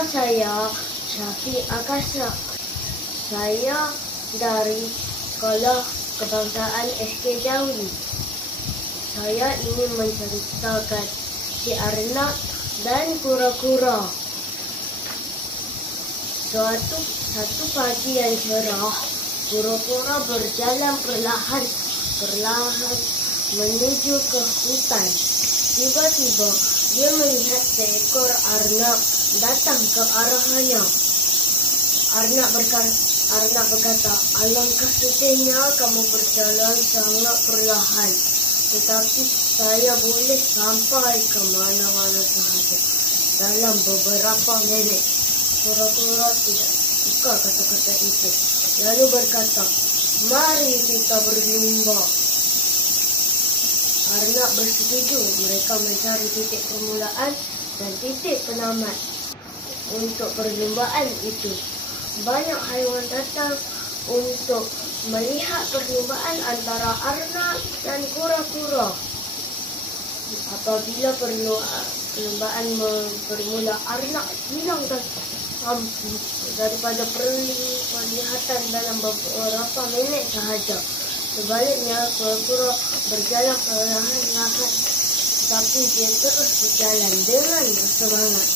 Nama saya Syafiq Akasa. Saya dari Sekolah Kebangsaan SK Jawi. Saya ingin menceritakan si Arnab dan kura-kura. Satu pagi yang cerah, kura-kura berjalan perlahan menuju ke hutan. Tiba-tiba dia melihat seekor arnab datang ke arahnya. Arnab berkata, "Alangkah sedihnya kamu berjalan sangat perlahan, tetapi saya boleh sampai ke mana-mana sahaja dalam beberapa minit." Kura-kura tidak suka kata-kata itu, lalu berkata, "Mari kita berlumba." Arnab bersetuju. Mereka mencari titik permulaan dan titik penamat untuk perlumbaan itu. Banyak haiwan datang untuk melihat perlumbaan antara arnab dan kura-kura. Apabila perlumbaan bermula, arnab hilang daripada penglihatan dalam beberapa minit sahaja. Sebaliknya, kura-kura berjalan perlahan-lahan, tapi dia terus berjalan dengan bersemangat.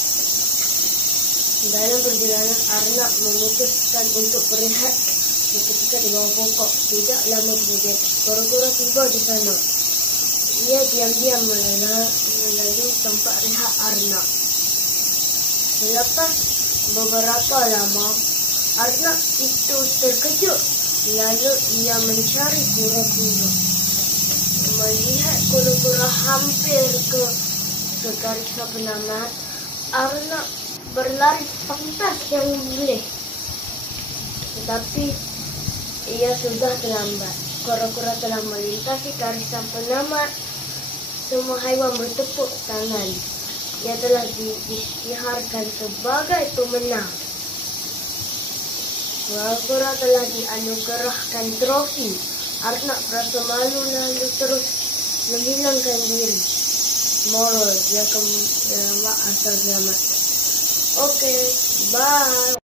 Dalam perjalanan, Arnab memutuskan untuk berehat seketika di bawah pokok. Tidak lama kemudian, kura-kura tiba di sana. Ia diam-diam melalui tempat rehat Arnab. Selepas beberapa lama, Arnab itu terkejut. Lalu ia mencari kura-kura. Melihat kura-kura hampir ke garisan penamat, Arnab berlari pantas yang boleh. Tetapi ia sudah terlambat. Kura-kura telah melintasi garisan penamat. Semua haiwan bertepuk tangan. Ia telah diisytiharkan sebagai pemenang. Kura-kura telah dianugerahkan trofi. Arnab rasa malu lalu terus menghilangkan diri. Moral, dia asal selamat. Okey, bye.